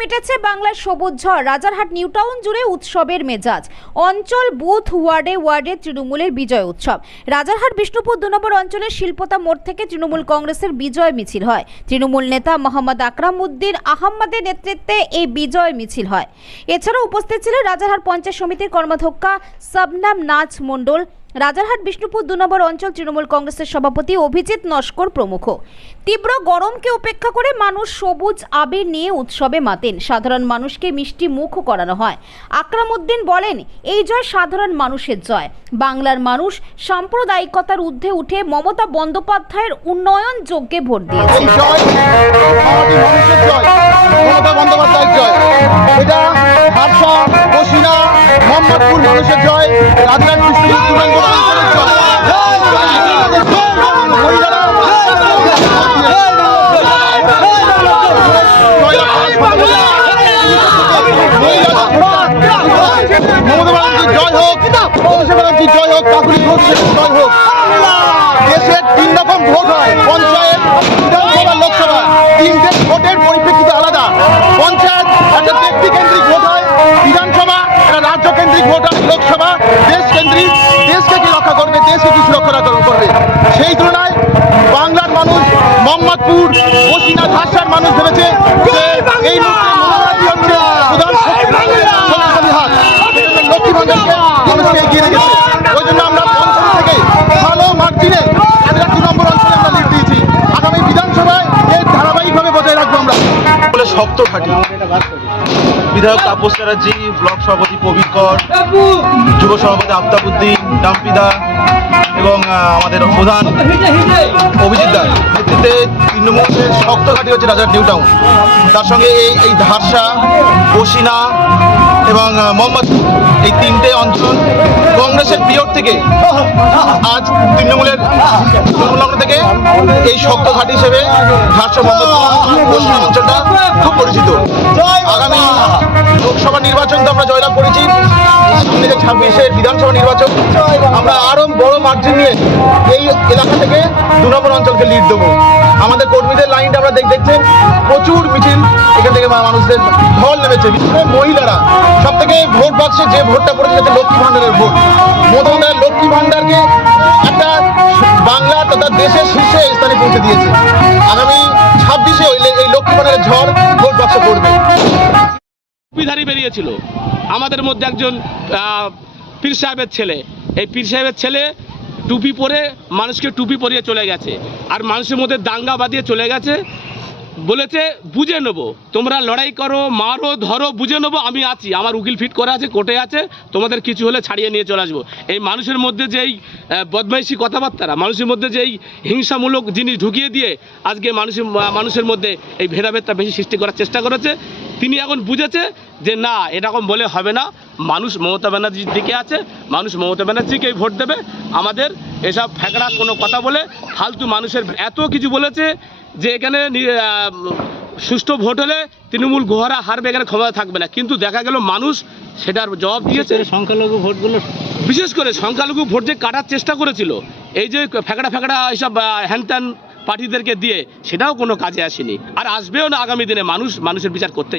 মিটেছে বাংলার সবুজ ঝড়। রাজারহাট, নিউ টাউন জুড়ে উৎসবের মেজাজ। অঞ্চল বুথ ওয়ার্ডে ওয়ার্ডে তৃণমূলের বিজয় উৎসব। রাজারহাট, বিষ্ণুপুর দু নম্বর অঞ্চলের শিল্পতা মোড় থেকে তৃণমূল কংগ্রেসের বিজয় মিছিল হয়। তৃণমূল নেতা মোহাম্মদ আকরাম উদ্দিন আহম্মদের নেতৃত্বে এই বিজয় মিছিল হয়। এছাড়াও উপস্থিত ছিলেন রাজারহাট পঞ্চায়েত সমিতির কর্মাধ্যক্ষা সবনাম নাচ মণ্ডল রাজারহাট, বিষ্ণুপুর দু নম্বর অঞ্চল তৃণমূল কংগ্রেসের সভাপতি অভিজিৎ নস্কর প্রমুখ। তীব্র গরমকে উপেক্ষা করে মানুষ সবুজ আবির নিয়ে উৎসবে মাতেন। সাধারণ মানুষকে মিষ্টি মুখ করানো হয়। আকরাম উদ্দিন বলেন, এই জয় সাধারণ মানুষের জয়। বাংলার মানুষ সাম্প্রদায়িকতার ঊর্ধ্বে উঠে মমতা বন্দ্যোপাধ্যায়ের উন্নয়ন যজ্ঞে ভোট দিয়েছে। মোহাম্মদপুর মানুষের জয় বিষ্ণুপুর তুরাঙ্গ জয় হোক জয় হোক দেশের তিন রকম ভোট হয় বিধানসভা লোকসভা তিনটে ভোটের পরিপ্রেক্ষিতে আলাদা পঞ্চায়েত একটা ব্যক্তি কেন্দ্রিক ভোট হয় বিধানসভা একটা রাজ্য কেন্দ্রিক ভোট হয় লোকসভা দেশ কেন্দ্রিক দেশকে কি রক্ষা করবে দেশকে কি সুরক্ষা করবে? সেই তুলনায় বাংলার মানুষ মোহাম্মদপুর বসিনা ঝাঁসার মানুষ ভেবেছে এই মুহূর্তে হচ্ছে প্রধান শক্তিশালী হাত লক্ষ্মী ভান্ডারকে মানুষকে এগিয়ে রেখেছে। ওই জন্য আমরা পঞ্চম থেকে ভালো মার্জিনে হাজার দু নম্বর অঞ্চলে আমরা লিড দিয়েছি। আগামী বিধানসভায় এর ধারাবাহিকভাবে বজায় রাখব আমরা। বলে শক্ত ঘাঁটি বিধায়ক তাপস চ্যাটার্জি ব্লক সভাপতি প্রবীর কর যুব সভাপতি আফতাবুদ্দিন ডাম্পিদা এবং আমাদের প্রধান অভিজিৎ দাস। নেতৃত্বে তৃণমূলের শক্ত ঘাঁটি হচ্ছে রাজার নিউ টাউন। তার সঙ্গে এই এই ধারসা বসিনা এবং আহ, মোহাম্মদপুর এই তিনটে অঞ্চল কংগ্রেসের পিরিয়ড থেকে আজ তৃণমূলের তৃণমূল থেকে এই শক্ত ঘাটি হিসেবে ধারসা মোহাম্মদপুর বসিনা অঞ্চলটা খুব পরিচিত। নির্বাচন তো আমরা জয়লাভ করেছি। যে ছাব্বিশের বিধানসভা নির্বাচন। আমরা আরও বড় মার্জিন নিয়ে এই এলাকা থেকে দু নম্বর অঞ্চলকে লিড দেবো। আমাদের কর্মীদের লাইনটা আমরা দেখ দেখছেন, প্রচুর মিছিল এখান থেকে মানুষদের ঢল নেমেছে। বিশেষ করে মহিলারা সব থেকে ভোট বাক্সে যে ভোটটা পড়েছে সেটা লক্ষ্মী ভান্ডারের ভোট। মোদী লক্ষ্মী ভান্ডারকে একটা বাংলা তথা দেশের শীর্ষে স্থানে পৌঁছে দিয়েছে। আগামী টুপিধারী বেরিয়েছিল। আমাদের মধ্যে একজন পীর সাহেবের ছেলে। এই পীর সাহেবের ছেলে টুপি পরে মানুষকে টুপি পরিয়ে চলে গেছে। আর মানুষের মধ্যে দাঙ্গা বাঁধিয়ে চলে গেছে। বলেছে, বুঝে নেব। তোমরা লড়াই করো, মারো, ধরো, বুঝে নেব, আমি আছি। আমার উকিল ফিট করা আছে, কোর্টে আছে। তোমাদের কিছু হলে ছাড়িয়ে নিয়ে চলে আসব। এই মানুষের মধ্যে যে এই বদমাইশি কথাবার্তারা, মানুষের মধ্যে যে এই হিংসামূলক জিনিস ঢুকিয়ে দিয়ে আজকে মানুষের মানুষের মধ্যে এই ভেদাভেদটা বেশি সৃষ্টি করার চেষ্টা করেছে তিনি এখন বুঝেছে যে না এরকম বলে হবে না। মানুষ মমতা ব্যানার্জির দিকে আছে মানুষ মমতা ব্যানার্জিকেই ভোট দেবে। আমাদের এসব ফ্যাকড়া কোনো কথা বলে ফালতু মানুষের এত কিছু বলেছে যে এখানে সুষ্ঠু ভোট হলে তৃণমূল গোহারা হারবে এখানে ক্ষমতা থাকবে না। কিন্তু দেখা গেল মানুষ সেটার জবাব দিয়েছে। সংখ্যালঘু ভোটগুলো বিশেষ করে সংখ্যালঘু ভোট যে কাটার চেষ্টা করেছিল এই যে ফ্যাকড়া ফ্যাকড়া এইসব হ্যানত্যান পার্টিদেরকে দিয়ে সেটাও কোনো কাজে আসেনি। আর আসবেও না আগামী দিনে। মানুষ মানুষের বিচার করতে